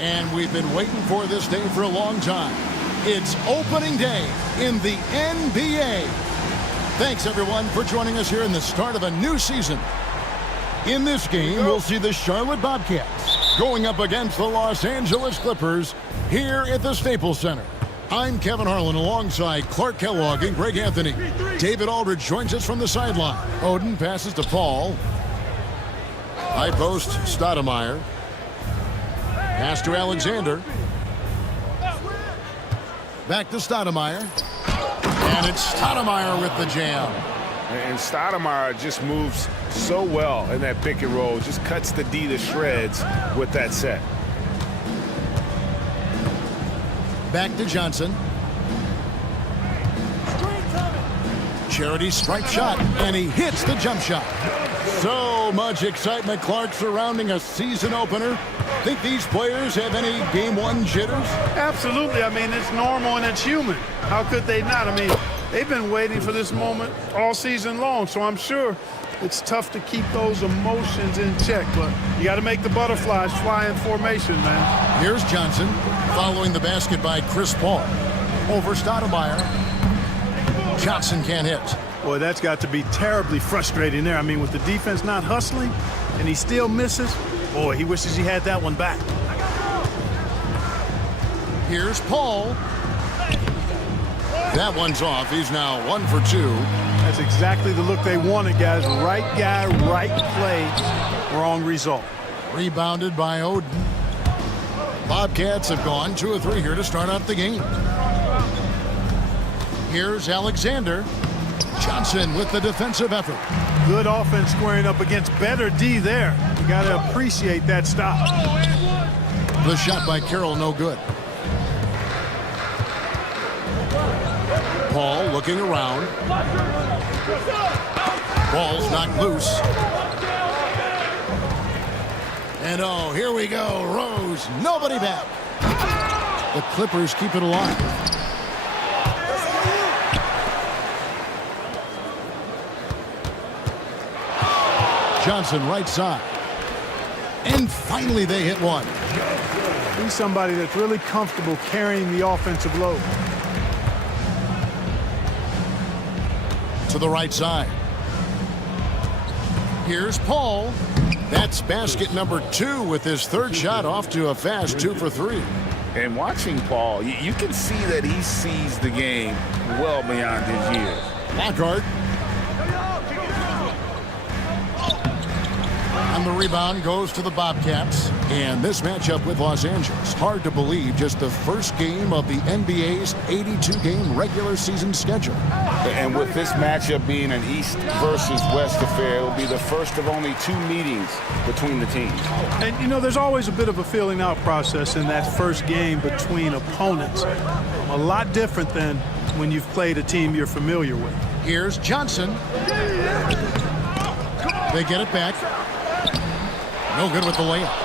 And we've been waiting for this day for a long time. It's opening day in the NBA. Thanks, everyone, for joining us here in the start of a new season. In this game, we'll see the Charlotte Bobcats going up against the Los Angeles Clippers here at the Staples Center. I'm Kevin Harlan alongside Clark Kellogg and Greg Anthony. David Aldridge joins us from the sideline. Oden passes to Paul. High post, Stoudemire. Pass to Alexander. Back to Stoudemire. And it's Stoudemire with the jam. And Stoudemire just moves so well in that pick and roll. Just cuts the D to shreds with that set. Back to Johnson. Charity stripe shot, and he hits the jump shot. So much excitement, Clark, surrounding a season opener. Think these players have any game one jitters? Absolutely. I mean, it's normal and it's human. How could they not? I mean, they've been waiting for this moment all season long, so I'm sure it's tough to keep those emotions in check, but you got to make the butterflies fly in formation, man. Here's Johnson following the basket by Chris Paul. Over Stoudemire. Johnson can't hit. Boy, that's got to be terribly frustrating there. I mean, with the defense not hustling and he still misses, boy, he wishes he had that one back. Here's Paul. That one's off. He's now 1 for 2. That's exactly the look they wanted, guys. Right guy, right play, wrong result. Rebounded by Oden. Bobcats have gone 2 of 3 here to start out the game. Here's Alexander. Johnson with the defensive effort. Good offense squaring up against better D there. You got to appreciate that stop. The shot by Carroll, no good. Paul looking around. Ball's knocked loose. And oh, here we go. Rose, nobody back. The Clippers keep it alive. Johnson right side. And finally they hit one. He's somebody that's really comfortable carrying the offensive load. To the right side. Here's Paul. That's basket number 2 with his third shot off to a fast 2 for 3. And watching Paul, you can see that he sees the game well beyond his years. Lockhart. And the rebound goes to the Bobcats. And this matchup with Los Angeles, hard to believe, just the first game of the NBA's 82-game regular season schedule. And with this matchup being an East versus West affair, it will be the first of only 2 meetings between the teams. And, you know, there's always a bit of a feeling out process in that first game between opponents. A lot different than when you've played a team you're familiar with. Here's Johnson. They get it back. No good with the layup.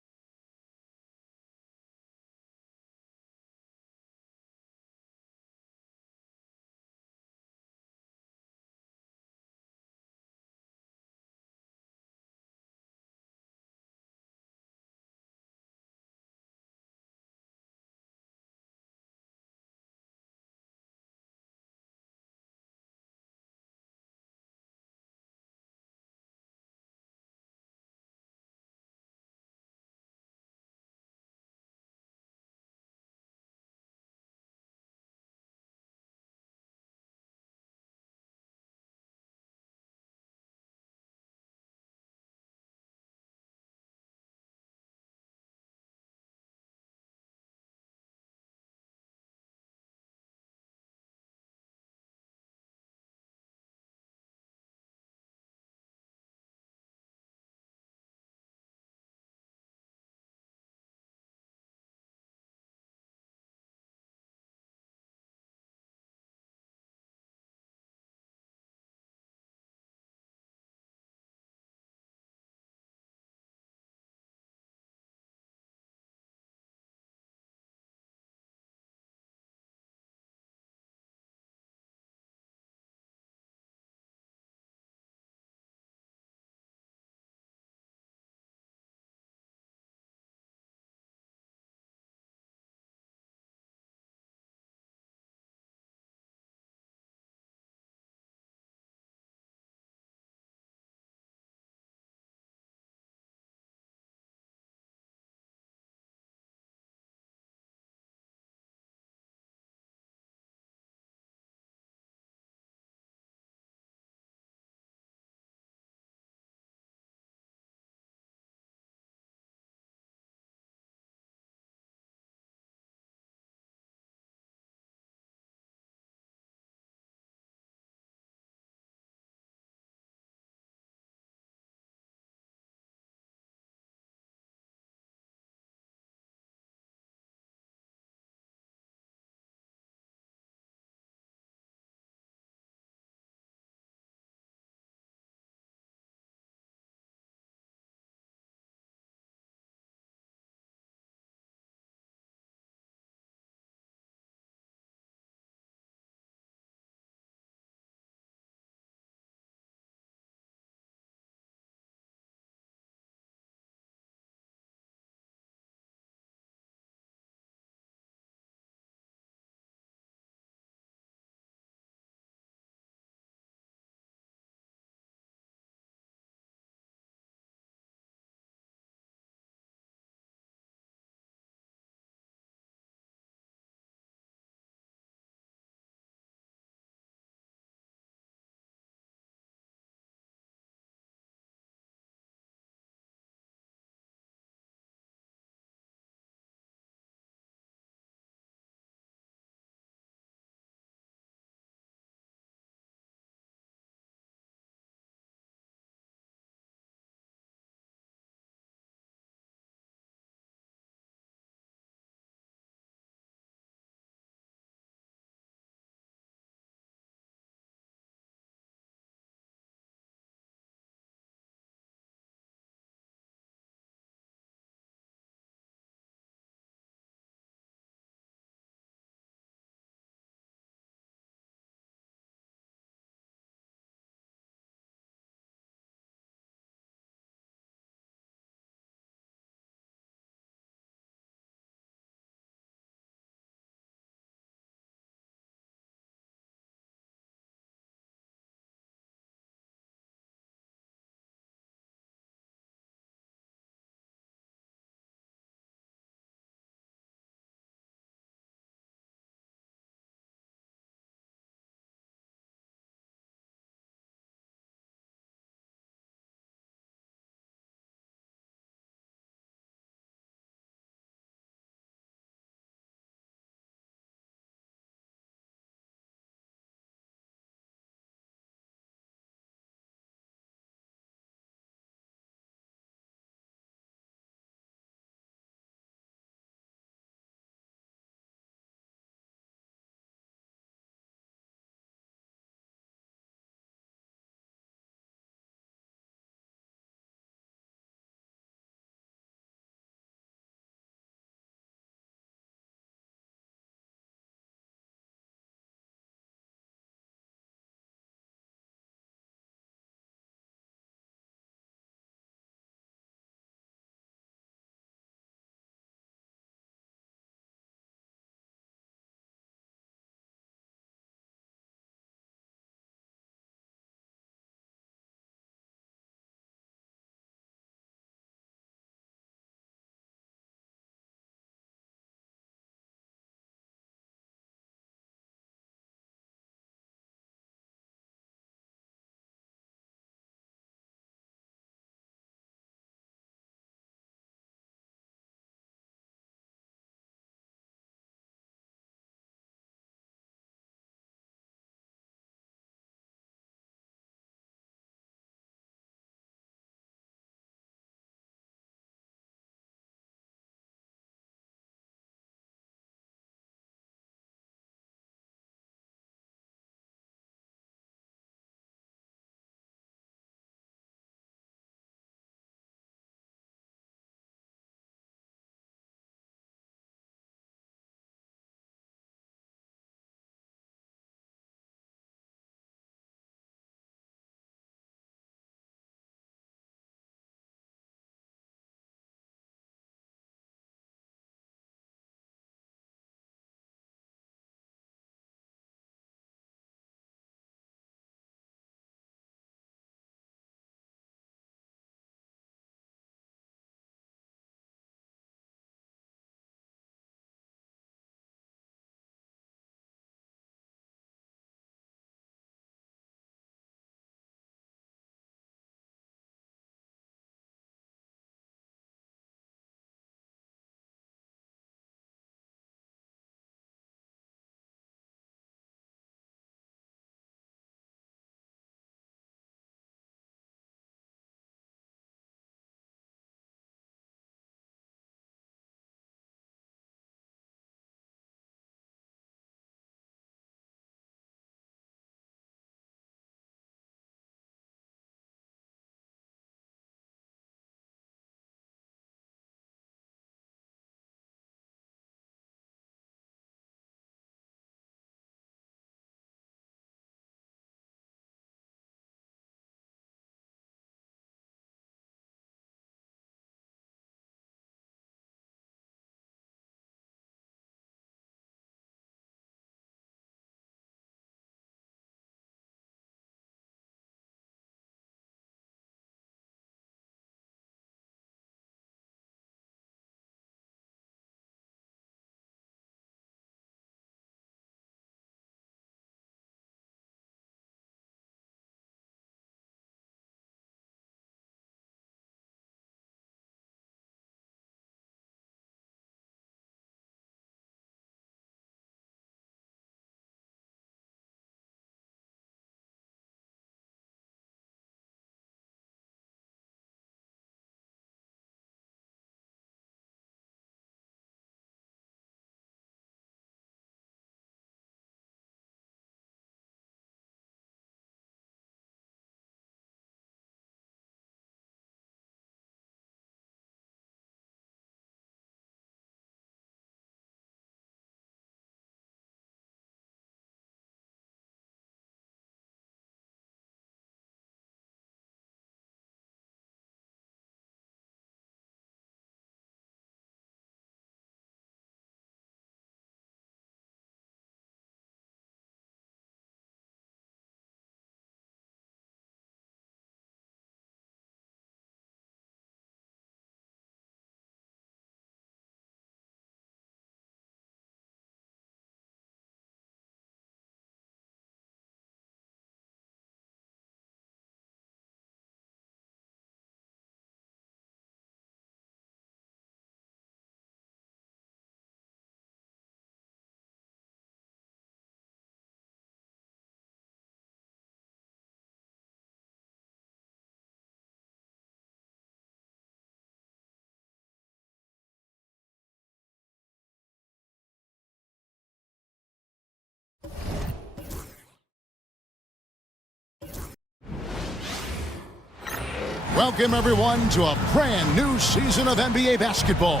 Welcome, everyone, to a brand new season of NBA basketball.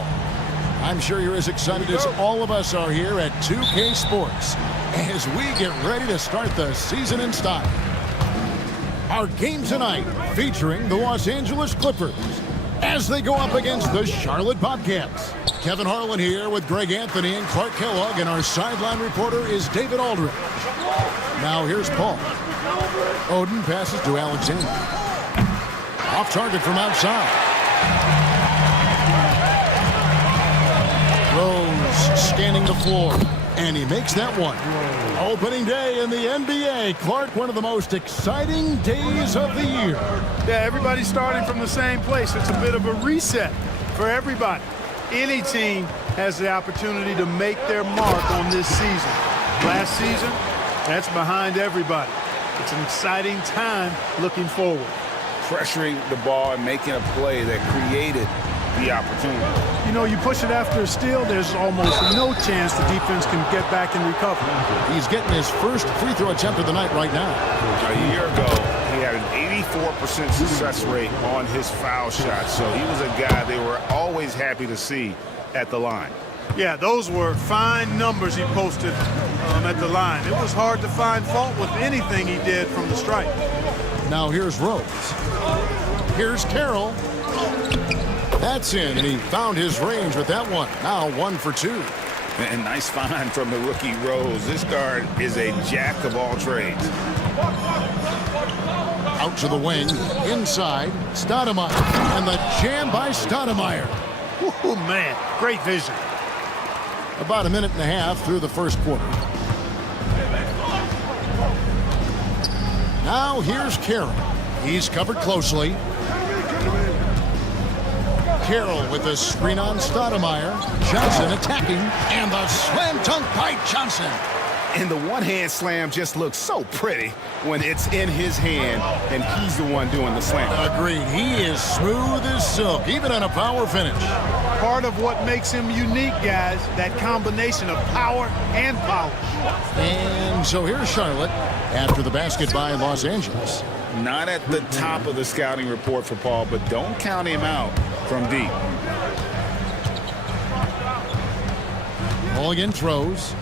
I'm sure you're as excited as all of us are here at 2K Sports as we get ready to start the season in style. Our game tonight featuring the Los Angeles Clippers as they go up against the Charlotte Bobcats. Kevin Harlan here with Greg Anthony and Clark Kellogg, and our sideline reporter is David Aldridge. Now here's Paul. Oden passes to Alexander. Off target from outside. Rose scanning the floor, and he makes that one. Opening day in the NBA. Clark, one of the most exciting days of the year. Yeah, everybody's starting from the same place. It's a bit of a reset for everybody. Any team has the opportunity to make their mark on this season. Last season, that's behind everybody. It's an exciting time looking forward. Pressuring the ball and making a play that created the opportunity. You know, you push it after a steal, there's almost no chance the defense can get back and recover. He's getting his first free throw attempt of the night right now. A year ago, he had an 84% success rate on his foul shot, so he was a guy they were always happy to see at the line. Yeah, those were fine numbers he posted at the line. It was hard to find fault with anything he did from the stripe. Now here's Rose. Here's Carroll. That's in, and he found his range with that one. Now 1 for 2. And nice find from the rookie Rose. This guard is a jack of all trades. Out to the wing, inside, Stoudemire, and the jam by Stoudemire. Oh, man, great vision. About a minute and a half through the first quarter. Now here's Carroll. He's covered closely. Carroll with the screen on Stoudemire. Johnson attacking, and the slam dunk by Johnson. And the one-hand slam just looks so pretty when it's in his hand and he's the one doing the slam. Agreed. He is smooth as silk, even on a power finish. Part of what makes him unique, guys, that combination of power and polish. And so here's Charlotte after the basket by Los Angeles. Not at the top of the scouting report for Paul, but don't count him out from deep. Mulligan throws.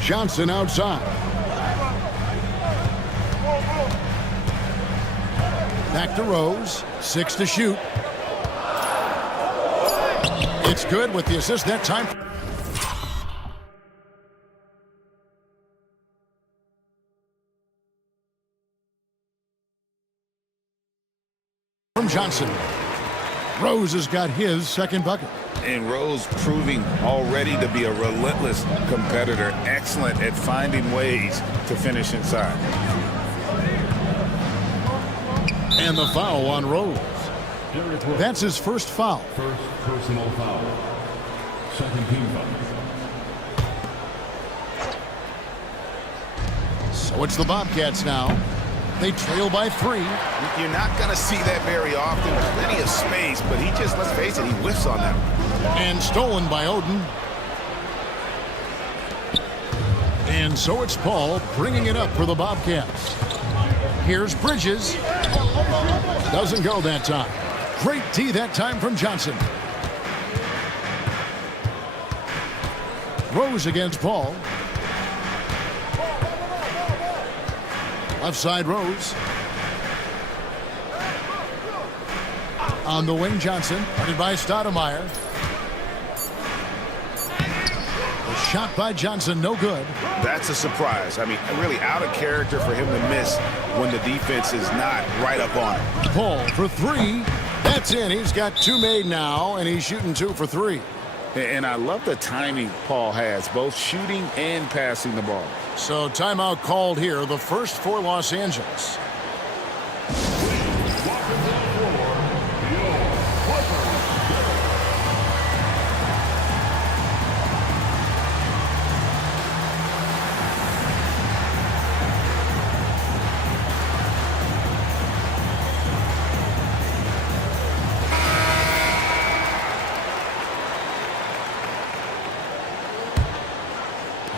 Johnson outside. Back to Rose. 6 to shoot. It's good with the assist that time. From Johnson. Rose has got his second bucket. And Rose proving already to be a relentless competitor, excellent at finding ways to finish inside. And the foul on Rose. That's his first foul. First personal foul. Second team foul. So it's the Bobcats now. They trail by 3. You're not going to see that very often. Plenty of space, but he just, let's face it, he whiffs on that. And stolen by Oden. And so it's Paul bringing it up for the Bobcats. Here's Bridges. Doesn't go that time. Great D that time from Johnson. Rose against Paul. Left side Rose. On the wing, Johnson. Guarded by Stoudemire. The shot by Johnson, no good. That's a surprise. I mean, really out of character for him to miss when the defense is not right up on him. Paul for 3. That's in. He's got 2 made now, and he's shooting 2 for 3. And I love the timing Paul has, both shooting and passing the ball. So timeout called here, the first for Los Angeles.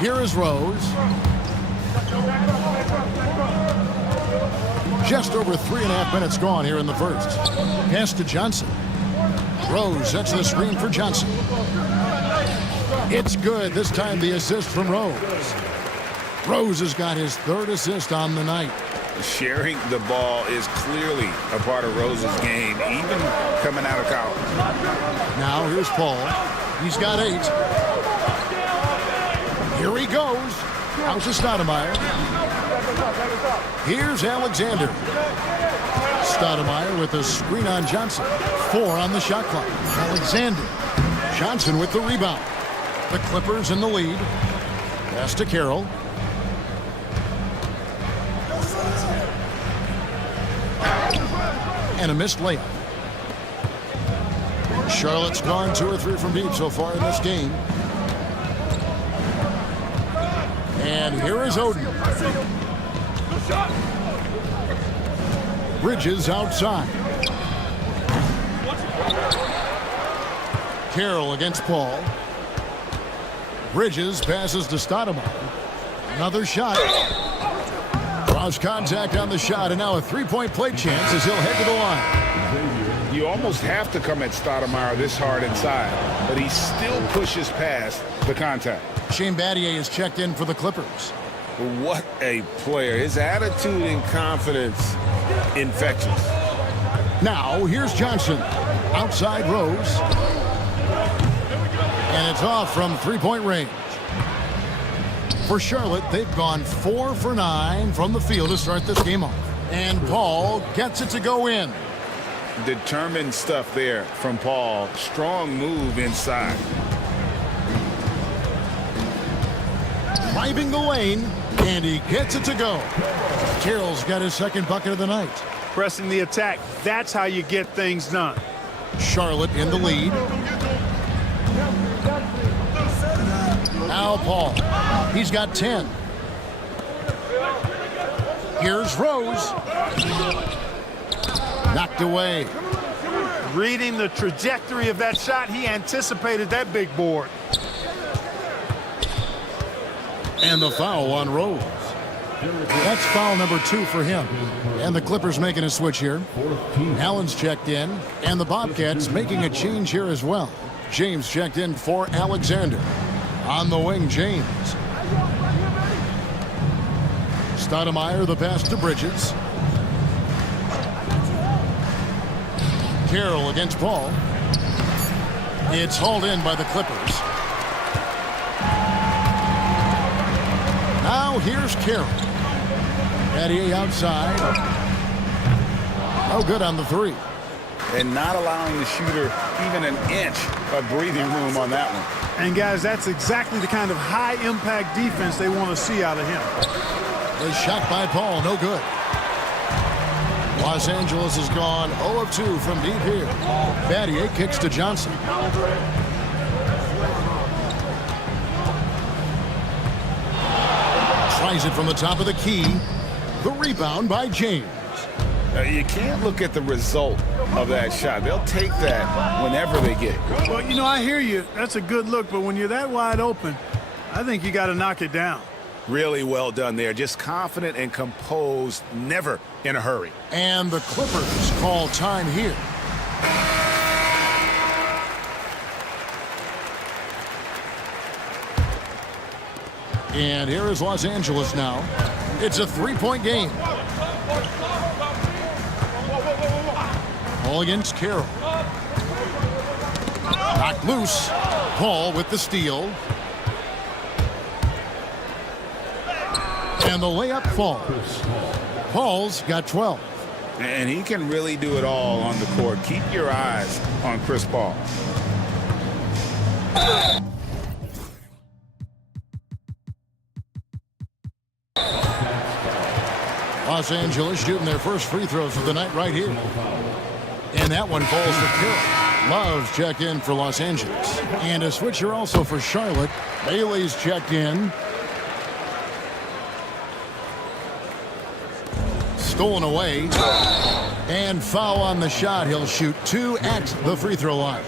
Here is Rose. Just over 3.5 minutes gone here in the first. Pass to Johnson. Rose sets the screen for Johnson. It's good. This time the assist from Rose. Rose has got his 3rd assist on the night. Sharing the ball is clearly a part of Rose's game, even coming out of college. Now here's Paul. He's got 8. Here he goes. Out to Stoudemire. Here's Alexander. Stoudemire with a screen on Johnson. 4 on the shot clock. Alexander. Johnson with the rebound. The Clippers in the lead. Pass to Carroll. And a missed layup. Charlotte's gone 2 or 3 from deep so far in this game. And here is Oden. Bridges outside. Carroll against Paul. Bridges passes to Stoudemire. Another shot. Draws contact on the shot, and now a 3-point play chance as he'll head to the line. You almost have to come at Stoudemire this hard inside, but he still pushes past the contact. Shane Battier is checked in for the Clippers. What a player. His attitude and confidence, infectious. Now, here's Johnson. Outside Rose. And it's off from 3-point range. For Charlotte, they've gone 4 for 9 from the field to start this game off. And Paul gets it to go in. Determined stuff there from Paul. Strong move inside. Driving the lane, and he gets it to go. Carroll's got his 2nd bucket of the night. Pressing the attack, that's how you get things done. Charlotte in the lead. Now Paul. He's got 10. Here's Rose. Knocked away. Reading the trajectory of that shot, he anticipated that big board. And the foul on Rose. That's foul number 2 for him. And the Clippers making a switch here. Allen's checked in, and the Bobcats making a change here as well. James checked in for Alexander. On the wing, James. Stoudemire, the pass to Bridges. Carroll against Paul. It's hauled in by the Clippers. Now here's Carroll. Battier outside. No good on the 3. And not allowing the shooter even an inch of breathing room on that one. And guys, that's exactly the kind of high-impact defense they want to see out of him. A shot by Paul, no good. Los Angeles has gone 0 of 2 from deep here. Battier kicks to Johnson. Tries it from the top of the key. The rebound by James. You can't look at the result of that shot. They'll take that whenever they get it. Well, you know, I hear you. That's a good look, but when you're that wide open, I think you got to knock it down. Really well done there. Just confident and composed, never in a hurry. And the Clippers call time here. And here is Los Angeles now. It's a 3-point game. All against Carroll. Knocked loose. Paul with the steal. And the layup falls. Paul's got 12. And he can really do it all on the court. Keep your eyes on Chris Paul. Los Angeles shooting their first free throws of the night right here. And that one falls for Carroll. Love's checked in for Los Angeles. And a switcher also for Charlotte. Bailey's checked in. Stolen away. And foul on the shot. He'll shoot 2 at the free throw line.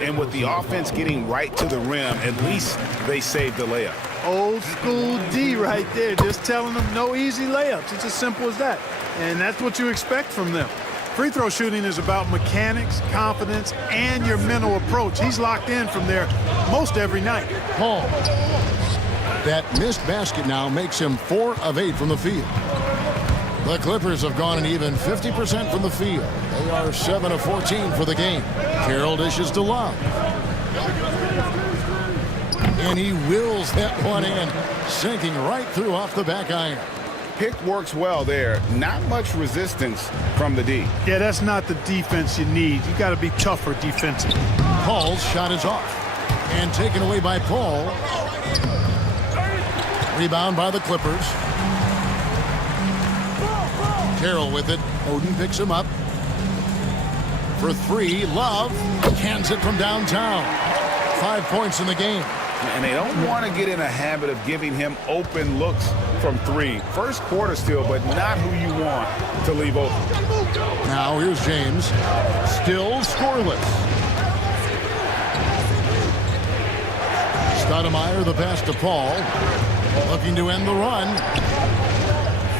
And with the offense getting right to the rim, at least they saved the layup. Old school D right there, just telling them no easy layups. It's as simple as that. And that's what you expect from them. Free throw shooting is about mechanics, confidence, and your mental approach. He's locked in from there most every night. Paul. That missed basket now makes him 4 of 8 from the field. The Clippers have gone an even 50% from the field. They are 7 of 14 for the game. Carroll dishes to Love. And he wills that one in, sinking right through off the back iron. Pick works well there. Not much resistance from the D. Yeah, that's not the defense you need. You got to be tougher defensively. Paul's shot is off. And taken away by Paul. Rebound by the Clippers. Carroll with it. Oden picks him up. For 3, Love cans it from downtown. 5 points in the game. And they don't want to get in a habit of giving him open looks from 3. First quarter still, but not who you want to leave open. Now here's James. Still scoreless. Stoudemire the pass to Paul. Looking to end the run.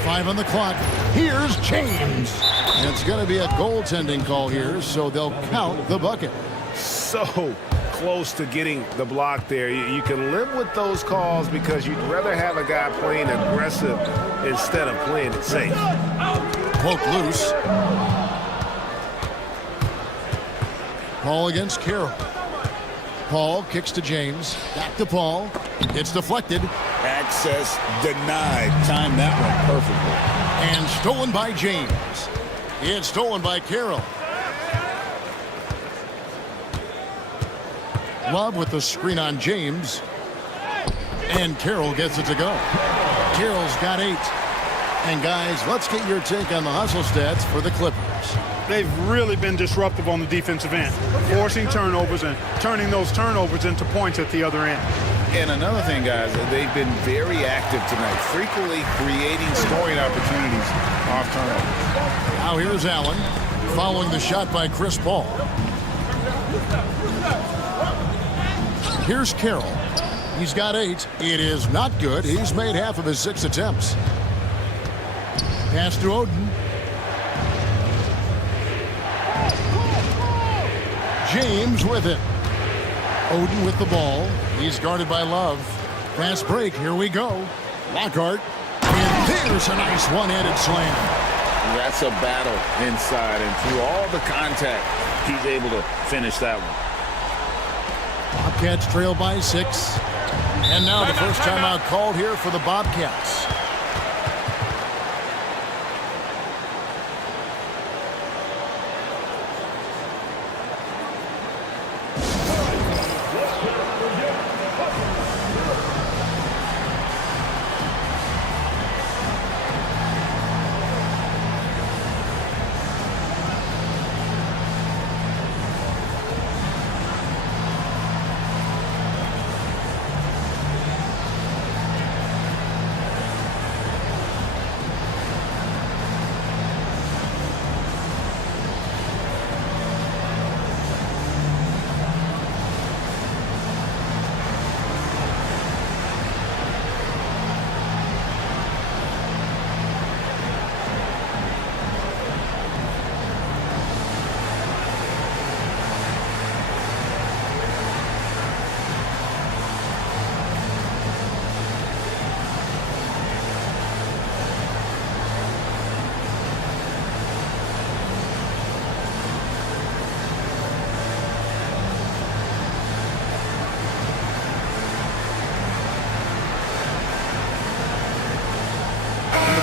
5 on the clock. Here's James. And it's going to be a goaltending call here, so they'll count the bucket. So close to getting the block there. You can live with those calls because you'd rather have a guy playing aggressive instead of playing it safe. Poke loose. Paul against Carroll. Paul kicks to James. Back to Paul. It's deflected. Access denied. Timed that one perfectly. And stolen by James. It's stolen by Carroll. Love with the screen on James. And Carroll gets it to go. Carroll's got 8. And guys, let's get your take on the hustle stats for the Clippers. They've really been disruptive on the defensive end, forcing turnovers and turning those turnovers into points at the other end. And another thing, guys, they've been very active tonight, frequently creating scoring opportunities off turnovers. Now here's Allen, following the shot by Chris Paul. Here's Carroll. He's got 8. It is not good. He's made half of his 6 attempts. Pass to Oden. James with it. Oden with the ball. He's guarded by Love. Fast break. Here we go. Lockhart. And there's a nice one-handed slam. That's a battle inside, and through all the contact, he's able to finish that one. Bobcats trail by 6. And now the first timeout called here for the Bobcats.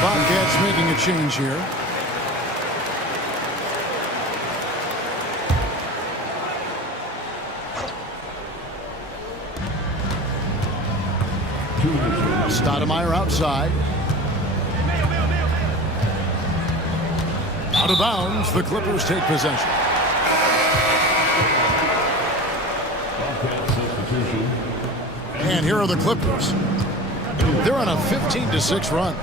Bobcats making a change here. Stoudemire outside. Out of bounds, the Clippers take possession. And here are the Clippers. They're on a 15-6 run.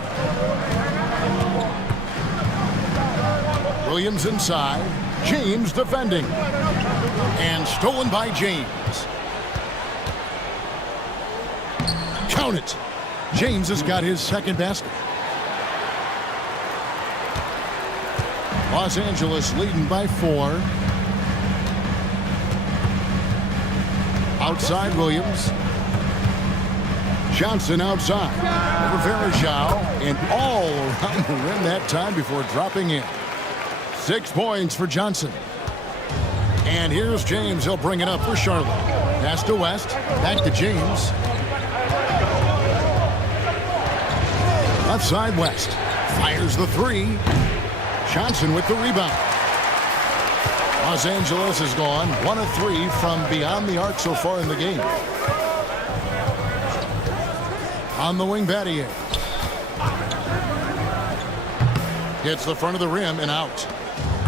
Williams inside. James defending. And stolen by James. Count it. James has got his second basket. Los Angeles leading by 4. Outside Williams. Johnson outside. Over Varejao. And all around the rim that time before dropping in. 6 points for Johnson. And here's James. He'll bring it up for Charlotte. Pass to West. Back to James. Left side West. Fires the 3. Johnson with the rebound. Los Angeles has gone 1 of 3 from beyond the arc so far in the game. On the wing, Battier. Hits the front of the rim and out.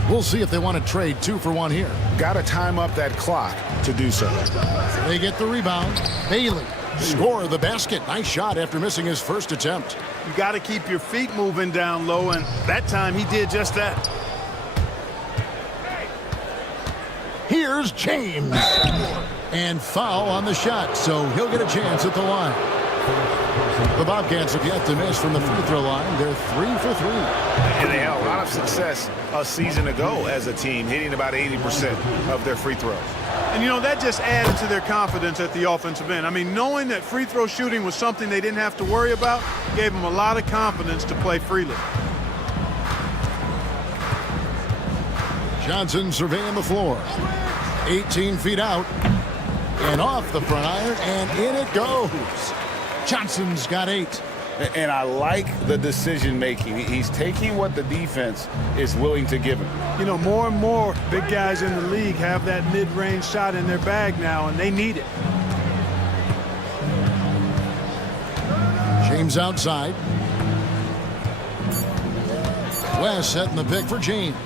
We'll see if they want to trade 2 for 1 here. Got to time up that clock to do so. They get the rebound. Bailey score the basket. Nice shot after missing his first attempt. You got to keep your feet moving down low, and that time he did just that. Here's James. And foul on the shot, so he'll get a chance at the line. The Bobcats have yet to miss from the free throw line. They're 3 for 3. And they had a lot of success a season ago as a team, hitting about 80% of their free throws. And, you know, that just added to their confidence at the offensive end. I mean, knowing that free throw shooting was something they didn't have to worry about gave them a lot of confidence to play freely. Johnson surveying the floor. 18 feet out. And off the front iron, and in it goes. Johnson's got 8. And I like the decision making. He's taking what the defense is willing to give him. You know, more and more big guys in the league have that mid-range shot in their bag now, and they need it. James outside. West setting the pick for James.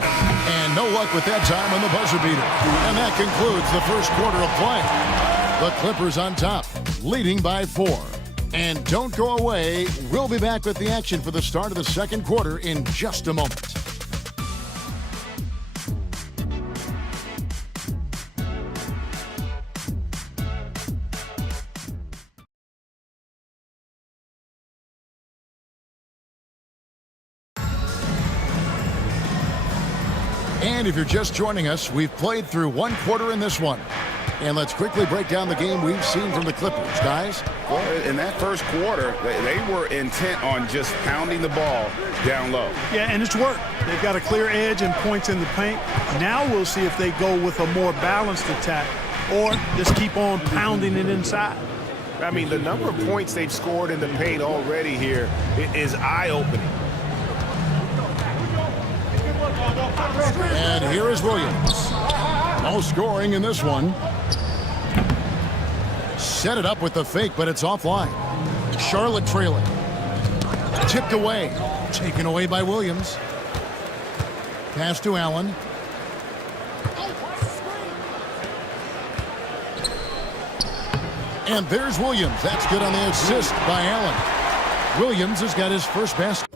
And no luck with that time on the buzzer beater. And that concludes the first quarter of play. The Clippers on top, leading by 4. And don't go away. We'll be back with the action for the start of the second quarter in just a moment. And if you're just joining us, we've played through 1 quarter in this one. And let's quickly break down the game we've seen from the Clippers, guys. Well, in that first quarter, they were intent on just pounding the ball down low. Yeah, and it's worked. They've got a clear edge and points in the paint. Now we'll see if they go with a more balanced attack or just keep on pounding it inside. I mean, the number of points they've scored in the paint already here is eye-opening. And here is Williams. No scoring in this one. Set it up with the fake, but it's offline. Charlotte trailing. Tipped away. Taken away by Williams. Pass to Allen. And there's Williams. That's good on the assist by Allen. Williams has got his first basket.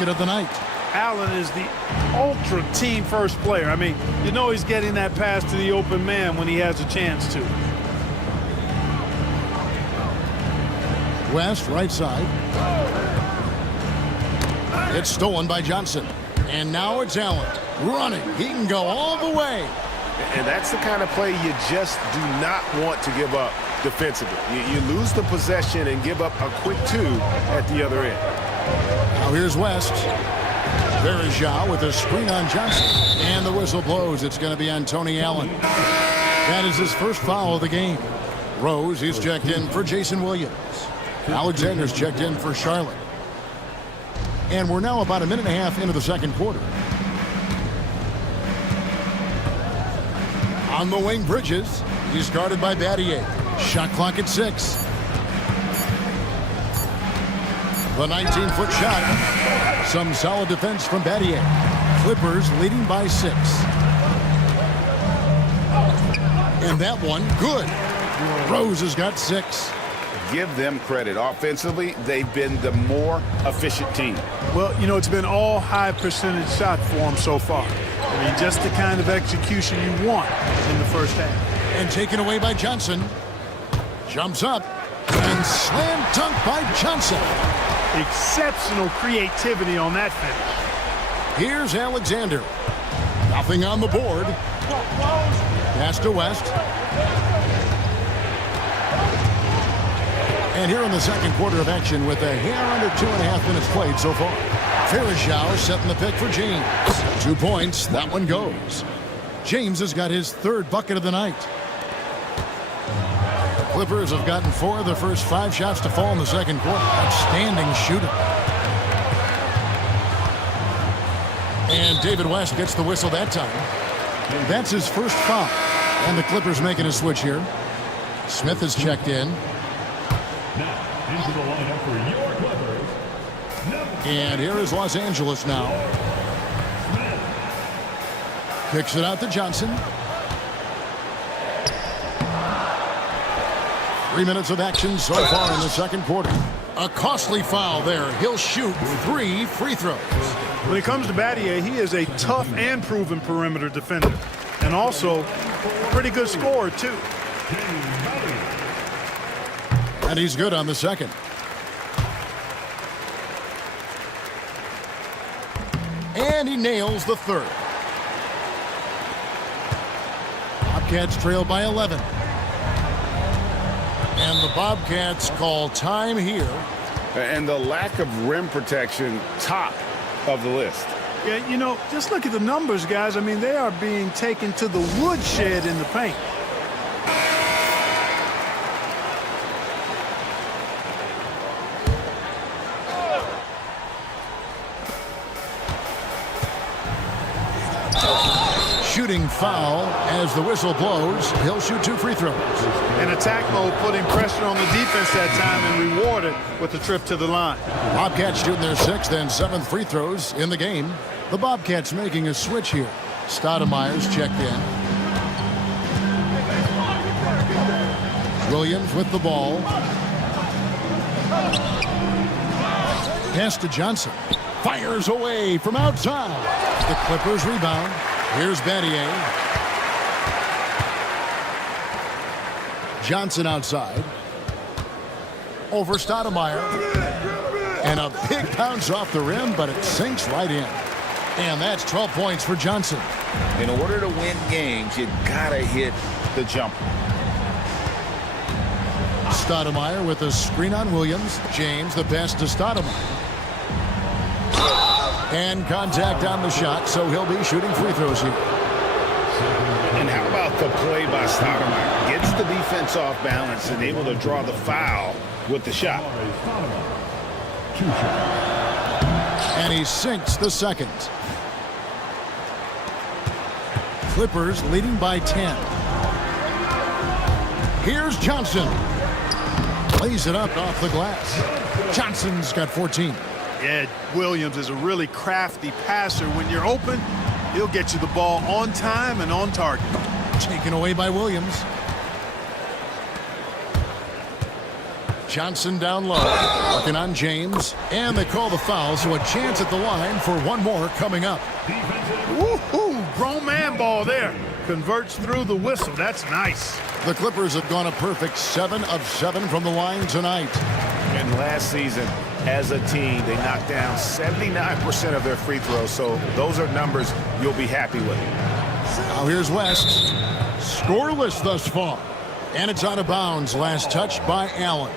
Of the night. Allen is the ultra team first player. I mean, you know he's getting that pass to the open man when he has a chance to. West, right side. It's stolen by Johnson. And now it's Allen running. He can go all the way. And that's the kind of play you just do not want to give up defensively. You lose the possession and give up a quick 2 at the other end. Now here's West. Varejao with a screen on Johnson. And the whistle blows. It's going to be on Tony Allen. That is his first foul of the game. Rose is checked in for Jason Williams. Alexander's checked in for Charlotte. And we're now about a minute and a half into the second quarter. On the wing, Bridges. He's guarded by Battier. Shot clock at 6. The 19-foot shot. Some solid defense from Battier. Clippers leading by 6. And that one, good. Rose has got 6. Give them credit. Offensively, they've been the more efficient team. Well, you know, it's been all high percentage shot for them so far. I mean, just the kind of execution you want in the first half. And taken away by Johnson. Jumps up and slam dunk by Johnson. Exceptional creativity on that finish. Here's Alexander. Nothing on the board. Pass to West. And here in the second quarter of action with a hair under 2.5 minutes played so far. Farajao setting the pick for James. 2 points. That one goes. James has got his 3rd bucket of the night. The Clippers have gotten 4 of their first 5 shots to fall in the second quarter. Outstanding shooting. And David West gets the whistle that time. And that's his first foul. And the Clippers making a switch here. Smith has checked in. Now, into the lineup for your Clippers. And here is Los Angeles now. Kicks it out to Johnson. 3 minutes of action so far in the second quarter. A costly foul there. He'll shoot 3 free throws. When it comes to Battier, he is a tough and proven perimeter defender. And also, pretty good scorer, too. And he's good on the second. And he nails the 3rd. Bobcats trail by 11. And the Bobcats call time here. And the lack of rim protection, top of the list. Yeah, you know, just look at the numbers, guys. I mean, they are being taken to the woodshed in the paint. Shooting foul as the whistle blows. He'll shoot 2 free throws. In attack mode, putting pressure on the defense that time and rewarded with the trip to the line. Bobcats shooting their 6th and 7th free throws in the game. The Bobcats making a switch here. Stoudemire's checked in. Williams with the ball. Pass to Johnson. Fires away from outside. The Clippers rebound. Here's Battier. Johnson outside. Over Stoudemire. And a big bounce off the rim, but it sinks right in. And that's 12 points for Johnson. In order to win games, you gotta hit the jumper. Stoudemire with a screen on Williams. James the pass to Stoudemire. And contact on the shot, so he'll be shooting free throws here. And how about the play by Stoudemire? Gets the defense off balance and able to draw the foul with the shot. And he sinks the second. Clippers leading by 10. Here's Johnson. Lays it up off the glass. Johnson's got 14. Yeah, Williams is a really crafty passer. When you're open, he'll get you the ball on time and on target. Taken away by Williams. Johnson down low. Working on James. And they call the foul, so a chance at the line for one more coming up. Woohoo! Grown man ball there. Converts through the whistle. That's nice. The Clippers have gone a perfect 7 of 7 from the line tonight. And last season, as a team, they knocked down 79% of their free throws, so those are numbers you'll be happy with. Now here's West. Scoreless thus far. And it's out of bounds. Last touch by Allen.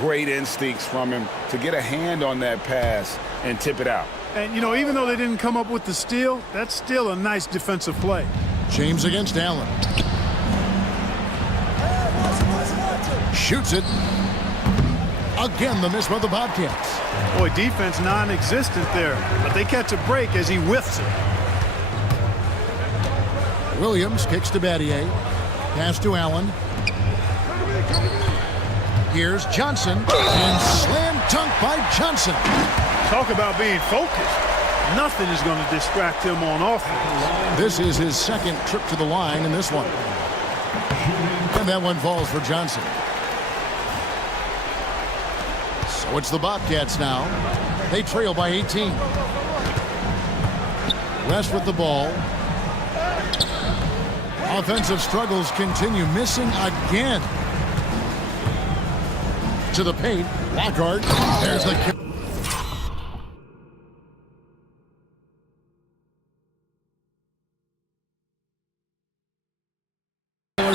Great instincts from him to get a hand on that pass and tip it out. And, you know, even though they didn't come up with the steal, that's still a nice defensive play. James against Allen. Shoots it. Again, the miss by the Bobcats. Boy, defense non-existent there, but they catch a break as he whiffs it. Williams kicks to Battier. Pass to Allen. Here's Johnson. And slam dunk by Johnson. Talk about being focused. Nothing is going to distract him on offense. This is his second trip to the line in this one. And that one falls for Johnson. So it's the Bobcats now. They trail by 18. West with the ball. Offensive struggles continue, missing again. To the paint. Lockhart. There's the kick.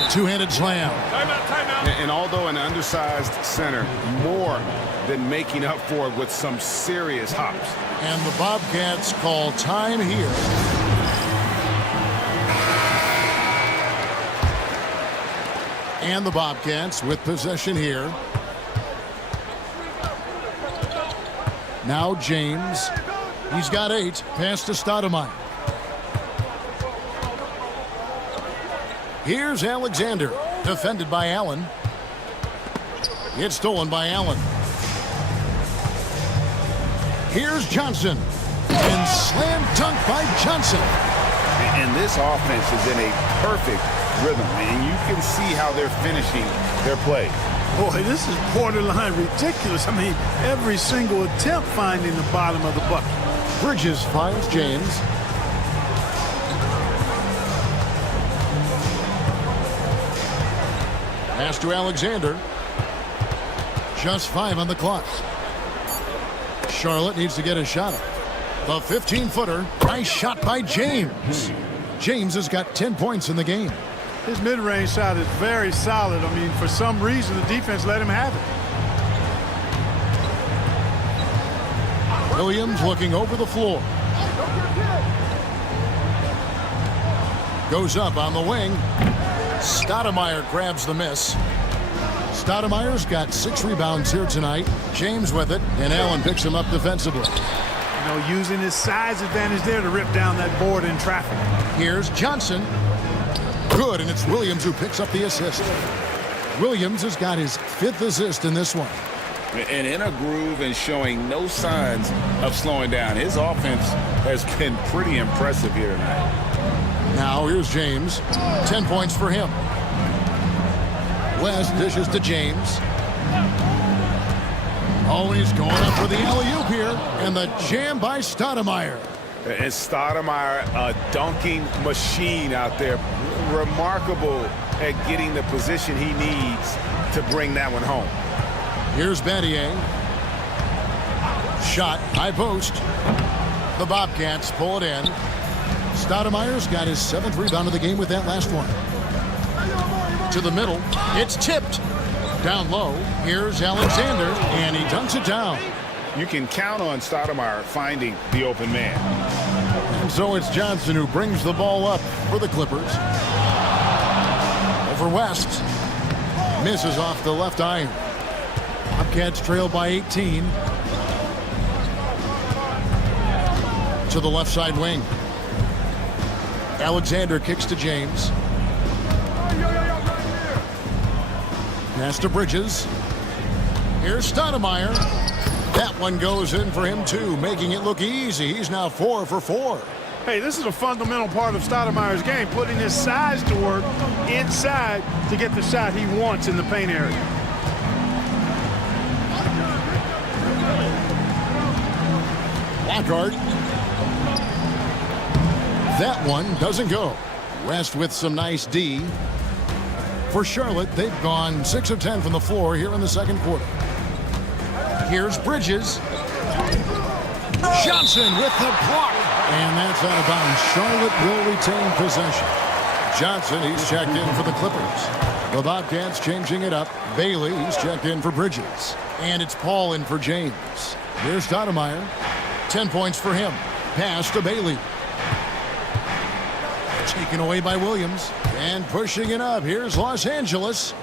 Two-handed slam. Timeout. And although an undersized center, more than making up for it with some serious hops. And the Bobcats call time here. And the Bobcats with possession here. Now James. He's got 8. Pass to Stoudemire. Here's Alexander. Defended by Allen. It's stolen by Allen. Here's Johnson. And slam dunk by Johnson. And this offense is in a perfect rhythm, and you can see how they're finishing their play. Boy, this is borderline ridiculous. I mean, every single attempt finding the bottom of the bucket. Bridges finds James. Pass to Alexander. Just 5 on the clock. Charlotte needs to get a shot up. The 15-footer. Nice shot by James. James has got 10 points in the game. His mid-range shot is very solid. I mean, for some reason, the defense let him have it. Williams looking over the floor. Goes up on the wing. Stoudemire grabs the miss. Stoudemire's got 6 rebounds here tonight. James with it, and Allen picks him up defensively. You know, using his size advantage there to rip down that board in traffic. Here's Johnson. Good, and it's Williams who picks up the assist. Williams has got his 5th assist in this one. And in a groove and showing no signs of slowing down. His offense has been pretty impressive here tonight. Now here's James. 10 points for him. West dishes to James. Oh, he's going up for the alley-oop here. And the jam by Stoudemire. And Stoudemire, a dunking machine out there. Remarkable at getting the position he needs to bring that one home. Here's Battier. Shot, high post. The Bobcats pull it in. Stoudemire's got his 7th rebound of the game with that last one. To the middle. It's tipped. Down low. Here's Alexander, and he dunks it down. You can count on Stoudemire finding the open man. And so it's Johnson who brings the ball up for the Clippers. Over West. Misses off the left iron. Bobcats trail by 18. To the left side wing. Alexander kicks to James. Pass to Bridges. Here's Stoudemire. That one goes in for him too, making it look easy. He's now 4 for 4. Hey, this is a fundamental part of Stoudemire's game, putting his size to work inside to get the shot he wants in the paint area. Lockhart. That one doesn't go. West with some nice D. For Charlotte, they've gone 6 of 10 from the floor here in the second quarter. Here's Bridges. Johnson with the block. And that's out of bounds. Charlotte will retain possession. Johnson, he's checked in for the Clippers. The Bobcats changing it up. Bailey, he's checked in for Bridges. And it's Paul in for James. Here's Stoudemire. 10 points for him. Pass to Bailey. Taken away by Williams. And pushing it up. Here's Los Angeles.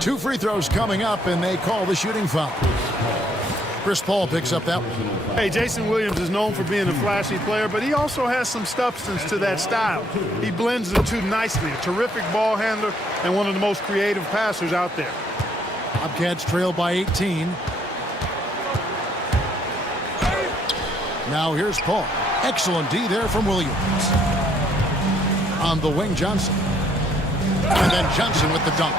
2 free throws coming up, and they call the shooting foul. Chris Paul picks up that one. Hey, Jason Williams is known for being a flashy player, but he also has some substance to that style. He blends the two nicely. A terrific ball handler and one of the most creative passers out there. Bobcats trail by 18. Now here's Paul. Excellent D there from Williams. On the wing, Johnson. And then Johnson with the dunk.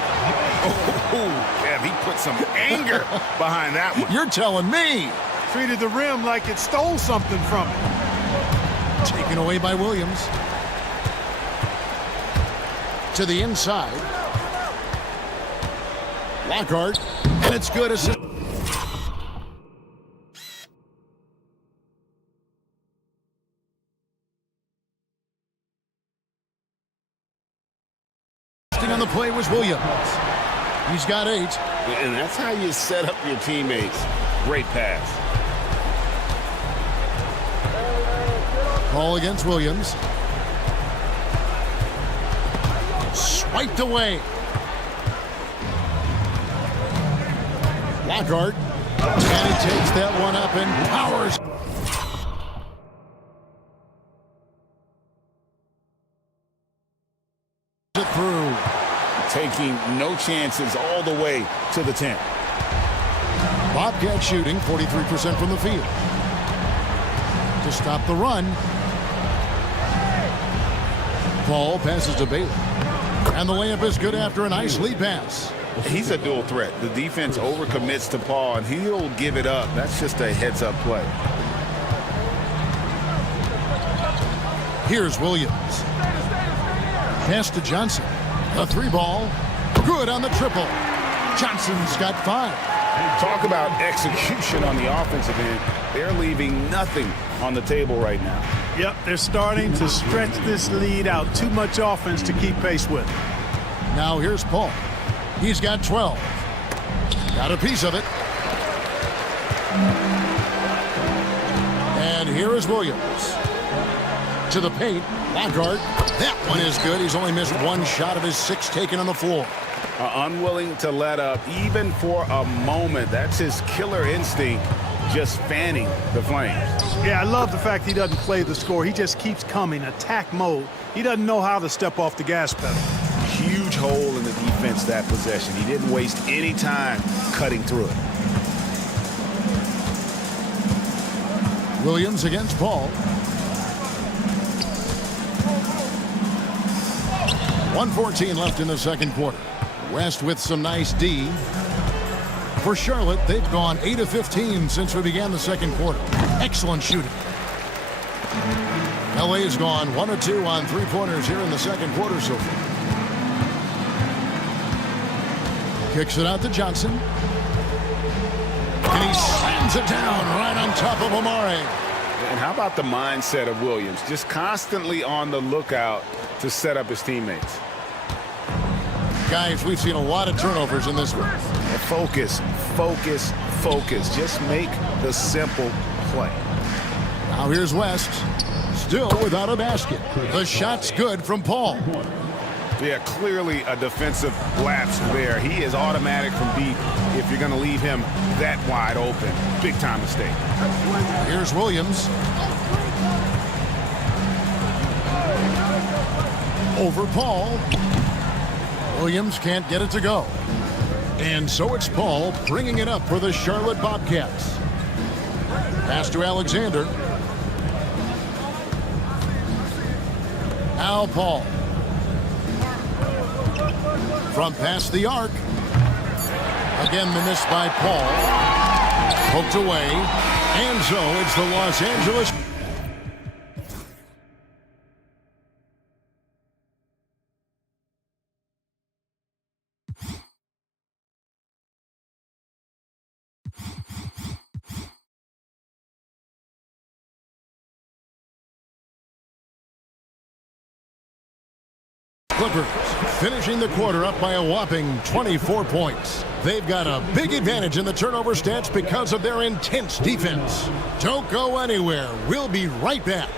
Oh, Kev, he put some anger behind that one. You're telling me. Treated the rim like it stole something from him. Taken away by Williams. To the inside. Lockhart. And it's good. Assist. On the play was Williams. He's got 8. And that's how you set up your teammates. Great pass. Ball against Williams. Swiped away. Lockhart. And he takes that one up and powers. It through. Taking no chances all the way to the 10. Bobcat shooting 43% from the field. To stop the run. Paul passes to Bailey. And the layup is good after a nice lead pass. He's a dual threat. The defense overcommits to Paul, and he'll give it up. That's just a heads-up play. Here's Williams. Pass to Johnson. A 3-ball. Good on the triple. Johnson's got 5. Talk about execution on the offensive end. They're leaving nothing on the table right now. Yep, they're starting to stretch this lead out. Too much offense to keep pace with. Now here's Paul. He's got 12. Got a piece of it. And here is Williams. To the paint. Lockhart. That one is good. He's only missed 1 shot of his 6 taken on the floor. Unwilling to let up even for a moment. That's his killer instinct, just fanning the flames. Yeah, I love the fact he doesn't play the score. He just keeps coming, attack mode. He doesn't know how to step off the gas pedal. Huge hole in the defense that possession. He didn't waste any time cutting through it. Williams against Paul. 1:14 left in the second quarter. West with some nice D. For Charlotte, they've gone 8 of 15 since we began the second quarter. Excellent shooting. LA has gone 1 of 2 on 3-pointers here in the second quarter so far. Kicks it out to Johnson. And he slams it down right on top of Amare. And how about the mindset of Williams? Just constantly on the lookout to set up his teammates. Guys, we've seen a lot of turnovers in this one. Focus, focus, focus. Just make the simple play. Now here's West. Still without a basket. The shot's good from Paul. Yeah, clearly a defensive lapse there. He is automatic from deep if you're going to leave him that wide open. Big time mistake. Here's Williams. Over Paul. Williams can't get it to go. And so it's Paul bringing it up for the Charlotte Bobcats. Pass to Alexander. Al Paul. From past the arc. Again, the miss by Paul. Poked away. And so it's the Los Angeles. Clippers finishing the quarter up by a whopping 24 points. They've got a big advantage in the turnover stats because of their intense defense. Don't go anywhere. We'll be right back.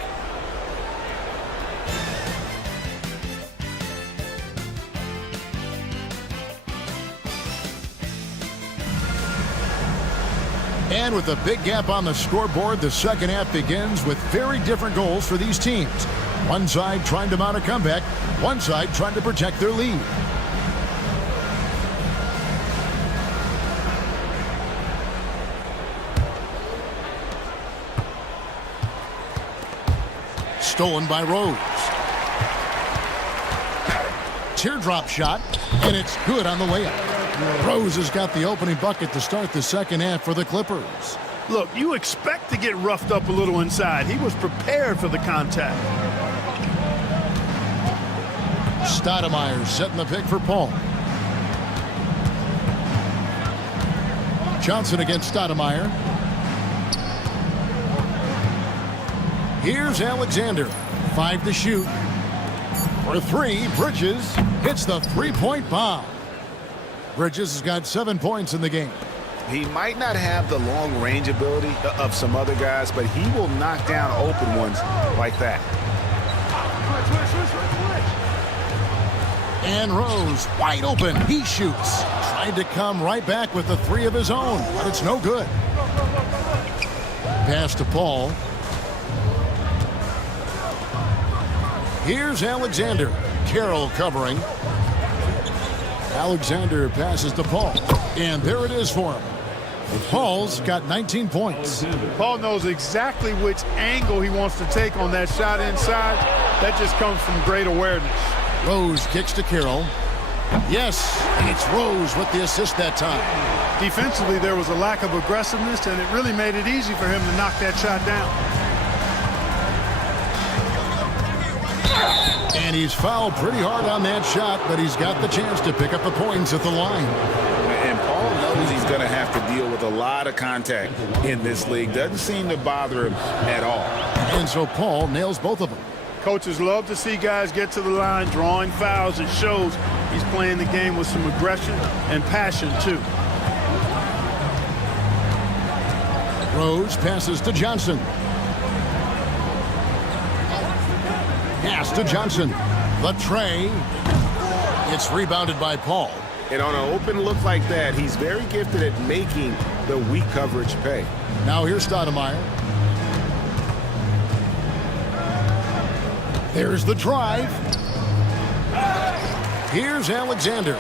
And with a big gap on the scoreboard, the second half begins with very different goals for these teams. One side trying to mount a comeback, one side trying to protect their lead. Stolen by Rose. Teardrop shot, and it's good on the layup. Rose has got the opening bucket to start the second half for the Clippers. Look, you expect to get roughed up a little inside. He was prepared for the contact. Stoudemire setting the pick for Paul. Johnson against Stoudemire. Here's Alexander. 5 to shoot. For 3, Bridges hits the three-point bomb. Bridges has got 7 points in the game. He might not have the long-range ability of some other guys, but he will knock down open ones like that. And Rose, wide open. He shoots. Tried to come right back with the 3 of his own, but it's no good. Pass to Paul. Here's Alexander. Carroll covering. Alexander passes to Paul. And there it is for him. Paul's got 19 points. Paul knows exactly which angle he wants to take on that shot inside. That just comes from great awareness. Rose kicks to Carroll. Yes, and it's Rose with the assist that time. Defensively, there was a lack of aggressiveness, and it really made it easy for him to knock that shot down. And he's fouled pretty hard on that shot, but he's got the chance to pick up the points at the line. And Paul knows he's going to have to deal with a lot of contact in this league. Doesn't seem to bother him at all. And so Paul nails both of them. Coaches love to see guys get to the line, drawing fouls. It shows he's playing the game with some aggression and passion, too. Rose passes to Johnson. Pass to Johnson. The tray. It's rebounded by Paul. And on an open look like that, he's very gifted at making the weak coverage pay. Now here's Stoudemire. There's the drive. Here's Alexander.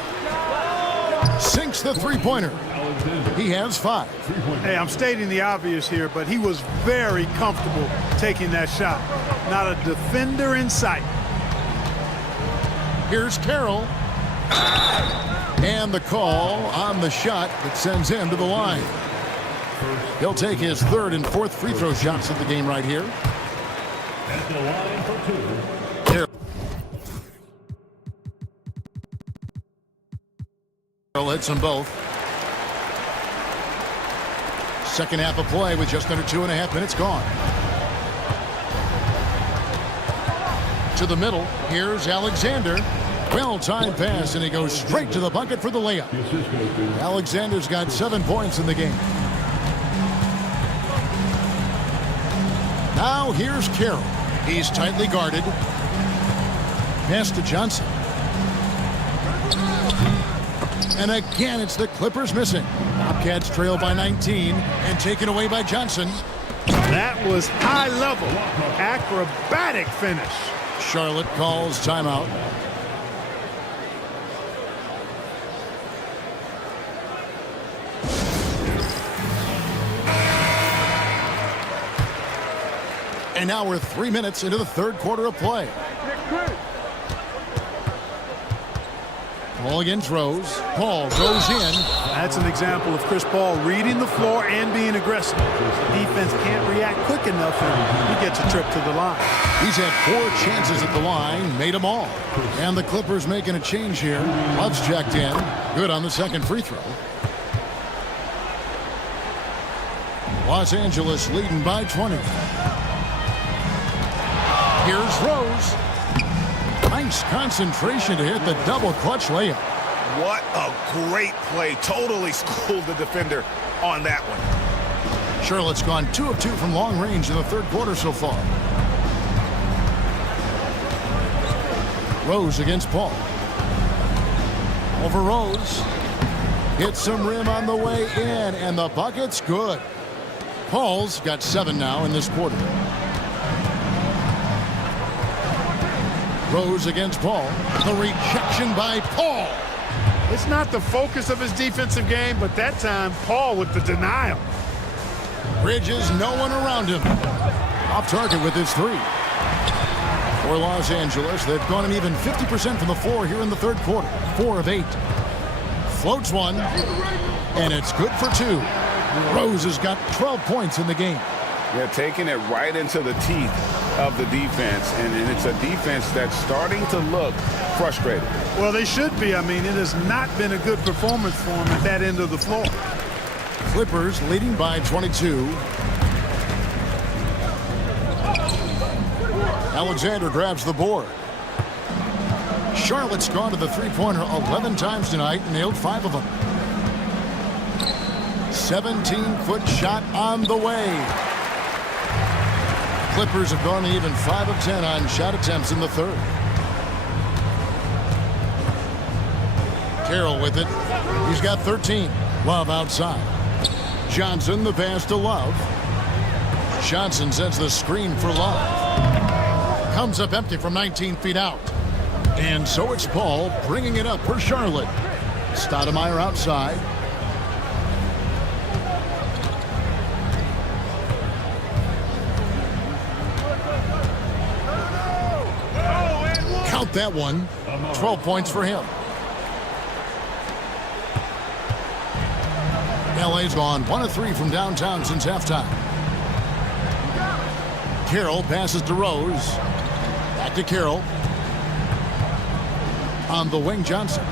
Sinks the three-pointer. He has 5. Hey, I'm stating the obvious here, but he was very comfortable taking that shot. Not a defender in sight. Here's Carroll. And the call on the shot that sends him to the line. He'll take his 3rd and 4th free throw shots of the game right here. At the line for 2. Carroll hits them both. Second half of play with just under 2.5 minutes gone. To the middle. Here's Alexander. Well-timed pass, and he goes straight to the bucket for the layup. Alexander's got 7 points in the game. Now here's Carroll. He's tightly guarded. Pass to Johnson. And again, it's the Clippers missing. Bobcats trail by 19 and taken away by Johnson. That was high level, acrobatic finish. Charlotte calls timeout. And now we're 3 minutes into the 3rd quarter of play. Paul against Rose. Paul goes in. That's an example of Chris Paul reading the floor and being aggressive. The defense can't react quick enough, and he gets a trip to the line. He's had 4 chances at the line, made them all. And the Clippers making a change here. Love's checked in. Good on the second free throw. Los Angeles leading by 20. Here's Rose. Nice concentration to hit the double clutch layup. What a great play. Totally schooled the defender on that one. Charlotte's gone 2 of 2 from long range in the 3rd quarter so far. Rose against Paul. Over Rose. Hits some rim on the way in, and the bucket's good. Paul's got 7 now in this quarter. Rose against Paul. The rejection by Paul. It's not the focus of his defensive game, but that time, Paul with the denial. Bridges, no one around him. Off target with his 3. For Los Angeles, they've gone an even 50% from the floor here in the third quarter. 4 of 8. Floats one, and it's good for 2. Rose has got 12 points in the game. They're taking it right into the teeth of the defense, and it's a defense that's starting to look frustrated. Well, they should be. I mean, it has not been a good performance for them at that end of the floor. Clippers leading by 22. Alexander grabs the board. Charlotte's gone to the three-pointer 11 times tonight, nailed 5 of them. 17-foot shot on the way. Clippers have gone even 5 of 10 on shot attempts in the third. Carroll with it. He's got 13. Love outside. Johnson the pass to Love. Johnson sends the screen for Love. Comes up empty from 19 feet out. And so it's Paul bringing it up for Charlotte. Stoudemire outside. Count that one. 12 points for him. LA's gone 1 of 3 from downtown since halftime. Carroll passes to Rose. Back to Carroll. On the wing, Johnson.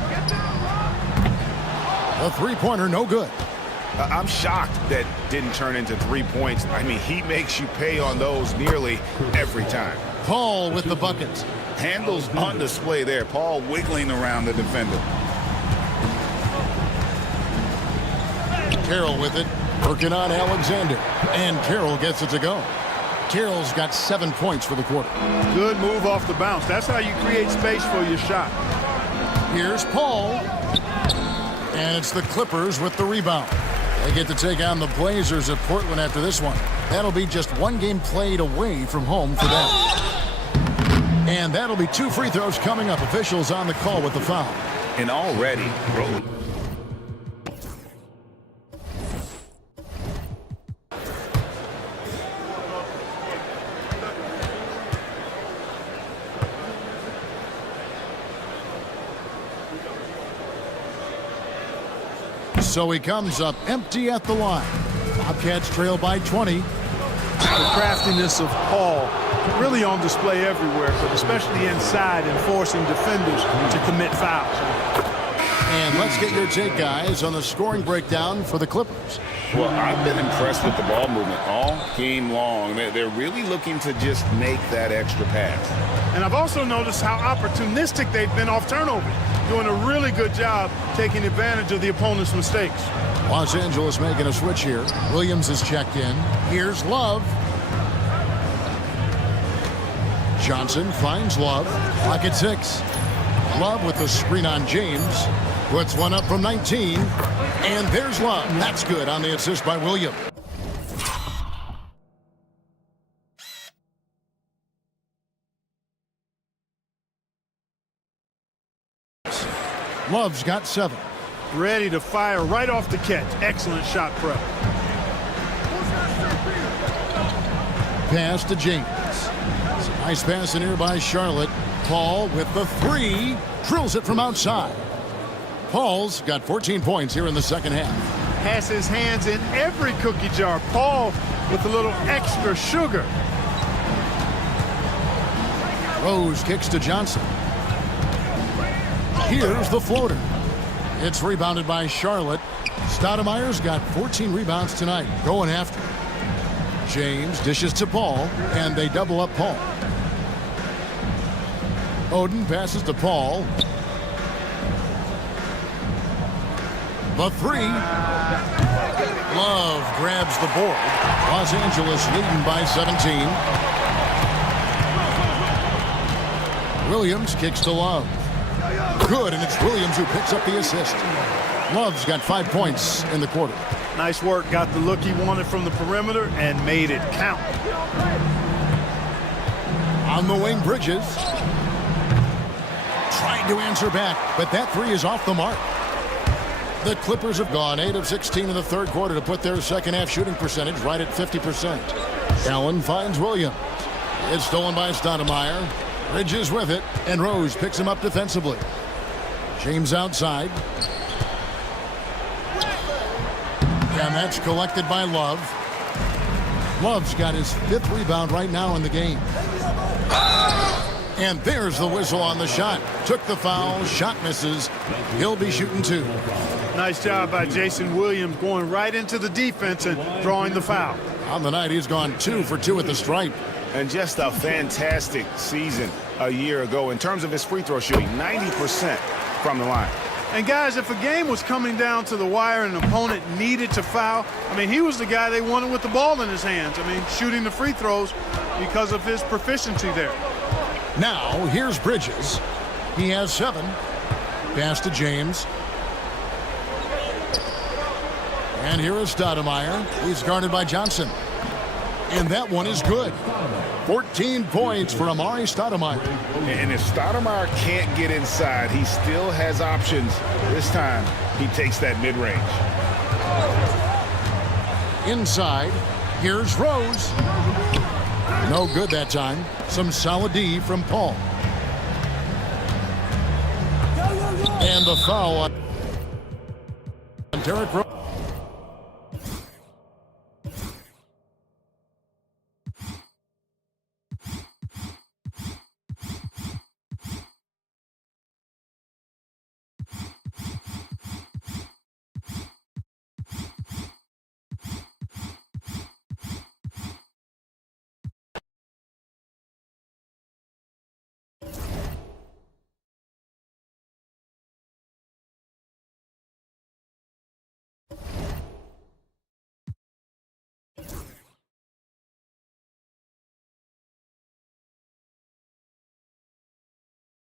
The three-pointer, no good. I'm shocked that didn't turn into 3 points. I mean, he makes you pay on those nearly every time. Paul with the bucket. Handles on display there. Paul wiggling around the defender. Carroll with it. Working on Alexander. And Carroll gets it to go. Carroll's got 7 points for the quarter. Good move off the bounce. That's how you create space for your shot. Here's Paul. And it's the Clippers with the rebound. They get to take on the Blazers at Portland after this one. That'll be just 1 game played away from home for them. And that'll be 2 free throws coming up. Officials on the call with the foul. And already, bro. So he comes up empty at the line. Bobcats trail by 20. The craftiness of Paul really on display everywhere, but especially inside and forcing defenders to commit fouls. And let's get your take, guys, on the scoring breakdown for the Clippers. Well, I've been impressed with the ball movement all game long. They're really looking to just make that extra pass. And I've also noticed how opportunistic they've been off turnovers, doing a really good job taking advantage of the opponent's mistakes. Los Angeles making a switch here. Williams is checked in. Here's Love. Johnson finds Love. Clock at 6. Love with the screen on James. Puts one up from 19. And there's Love. That's good on the assist by Williams. Love's got 7. Ready to fire right off the catch. Excellent shot prep. Pass to James. Nice pass in here by Charlotte. Paul with the 3. Drills it from outside. Paul's got 14 points here in the second half. Has his hands in every cookie jar. Paul with a little extra sugar. Rose kicks to Johnson. Here's the floater. It's rebounded by Charlotte. Stoudemire's got 14 rebounds tonight. Going after. James dishes to Paul, and they double up Paul. Oden passes to Paul. The 3. Love grabs the board. Los Angeles leading by 17. Williams kicks to Love. Good, and it's Williams who picks up the assist. Love's got 5 points in the quarter. Nice work. Got the look he wanted from the perimeter and made it count. On the wing, Bridges. Trying to answer back, but that three is off the mark. The Clippers have gone 8 of 16 in the third quarter to put their second half shooting percentage right at 50%. Allen finds Williams. It's stolen by Stoudemire. Bridges with it, and Rose picks him up defensively. James outside. And that's collected by Love. Love's got his 5th rebound right now in the game. And there's the whistle on the shot. Took the foul, shot misses. He'll be shooting 2. Nice job by Jason Williams going right into the defense and drawing the foul. On the night, he's gone 2 for 2 at the stripe. And just a fantastic season a year ago in terms of his free throw shooting, 90% from the line. And guys, if a game was coming down to the wire and an opponent needed to foul, I mean, he was the guy they wanted with the ball in his hands. I mean, shooting the free throws because of his proficiency there. Now, here's Bridges. He has 7. Pass to James. And here is Stoudemire. He's guarded by Johnson. And that one is good. 14 points for Amari Stoudemire. And if Stoudemire can't get inside, he still has options. This time, he takes that mid-range. Inside, here's Rose. No good that time. Some solid D from Paul. And the foul on Derrick Rose.